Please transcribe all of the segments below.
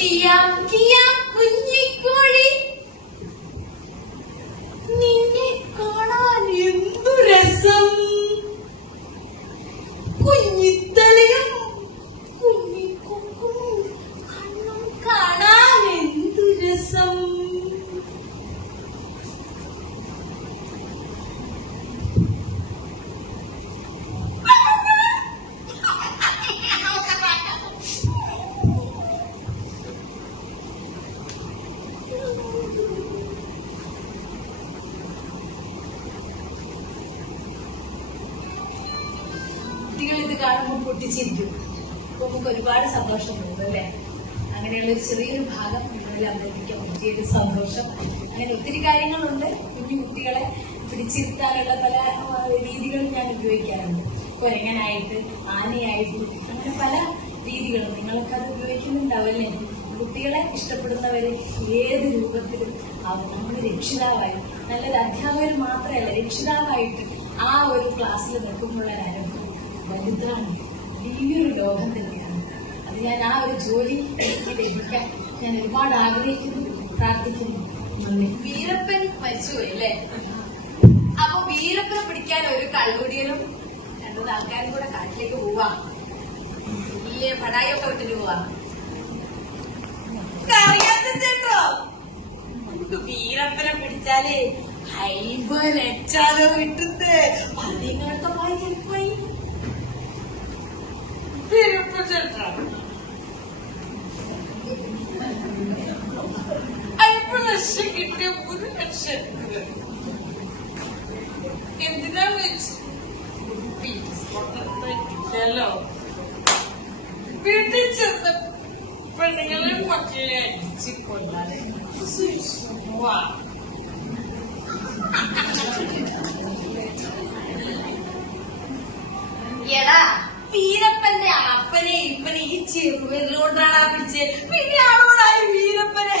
Kiam, kiam. കാണുമ്പോൾ പൊട്ടിച്ചിരിക്കും അപ്പൊ നമുക്ക് ഒരുപാട് സന്തോഷം തോന്നും അല്ലേ? അങ്ങനെയുള്ള ഒരു ചെറിയൊരു ഭാഗം നിങ്ങളിൽ അവതരിപ്പിക്കാൻ പറ്റിയ ഒരു സന്തോഷം. അങ്ങനെ ഒത്തിരി കാര്യങ്ങളുണ്ട്. കുഞ്ഞു കുട്ടികളെ പിടിച്ചിരുത്താനുള്ള പല രീതികളും ഞാൻ ഉപയോഗിക്കാറുണ്ട്. കുരങ്ങനായിട്ട് ആനയായിട്ട് അങ്ങനെ പല രീതികളും നിങ്ങളൊക്കെ അത് ഉപയോഗിക്കുന്നുണ്ടാവല്ലേ? കുട്ടികളെ ഇഷ്ടപ്പെടുന്നവര് ഏത് രൂപത്തിലും നമ്മൾ രക്ഷിതാവായി നല്ലൊരു അധ്യാപകർ മാത്രമല്ല രക്ഷിതാവായിട്ട് ആ ഒരു ക്ലാസ്സിൽ നിൽക്കുമ്പോഴുള്ള അനുഭവം. വലുതാണ്. വലിയൊരു ലോകം തന്നെയാണ്. അത് ഞാൻ ആ ഒരു ജോലി എനിക്ക് ലഭിക്കാൻ ഞാൻ ഒരുപാട് ആഗ്രഹിക്കുന്നു പ്രാർത്ഥിക്കുന്നു. വീരപ്പൻ മരിച്ചുപോയി അല്ലേ? അപ്പൊ വീരപ്പനെ പിടിക്കാൻ ഒരു കള്ളുടിയനും രണ്ടു ആൾക്കാരും കൂടെ കാട്ടിലേക്ക് പോവാ. വലിയ പടായൊക്കെ വിട്ടിട്ട് പോവാ. അറിയാത്തോ നമുക്ക് വീരപ്പനെ പിടിച്ചാലേ അയ്മ്പത് ലക്ഷാലോ കിട്ടുന്നത് പതിനടുത്ത പോയി വീരപ്പൻ ചേട്ടാ ലക്ഷം കിട്ടിയ ഒരു ലക്ഷം എന്തിനാ വെച്ച് ല്ലോ വീട്ടിൽ ചെന്ന പെണ്ണുങ്ങളെ മക്കളെ അടിച്ച് കൊല്ലാതെ. എടാ വീരപ്പന്റെ അപ്പനെ ഇപ്പനെ ഈ ചെറുവിരലുകൊണ്ടാണ് പിടിച്ച്. പിന്നെ ആളോടായി വീരപ്പനെ?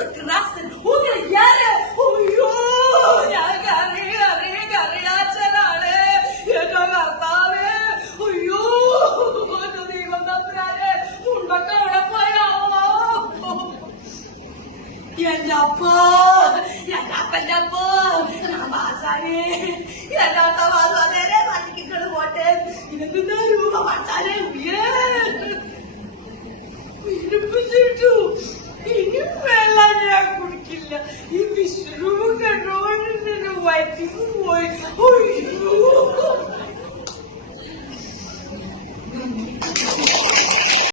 прекрасен. Умер Яра! Уйо! Я горы, горы, горячая наре! Это мартале! Уйо! Это дивом натраре! Мунбака അവിടെ പോയാളോ! എൻ്റെ അപ്പ! എൻ്റെ അപ്പൻ്റെ അപ്പ! ഞാൻ വാസാനെ! എൻ്റെ അത്ത വാസാനെ!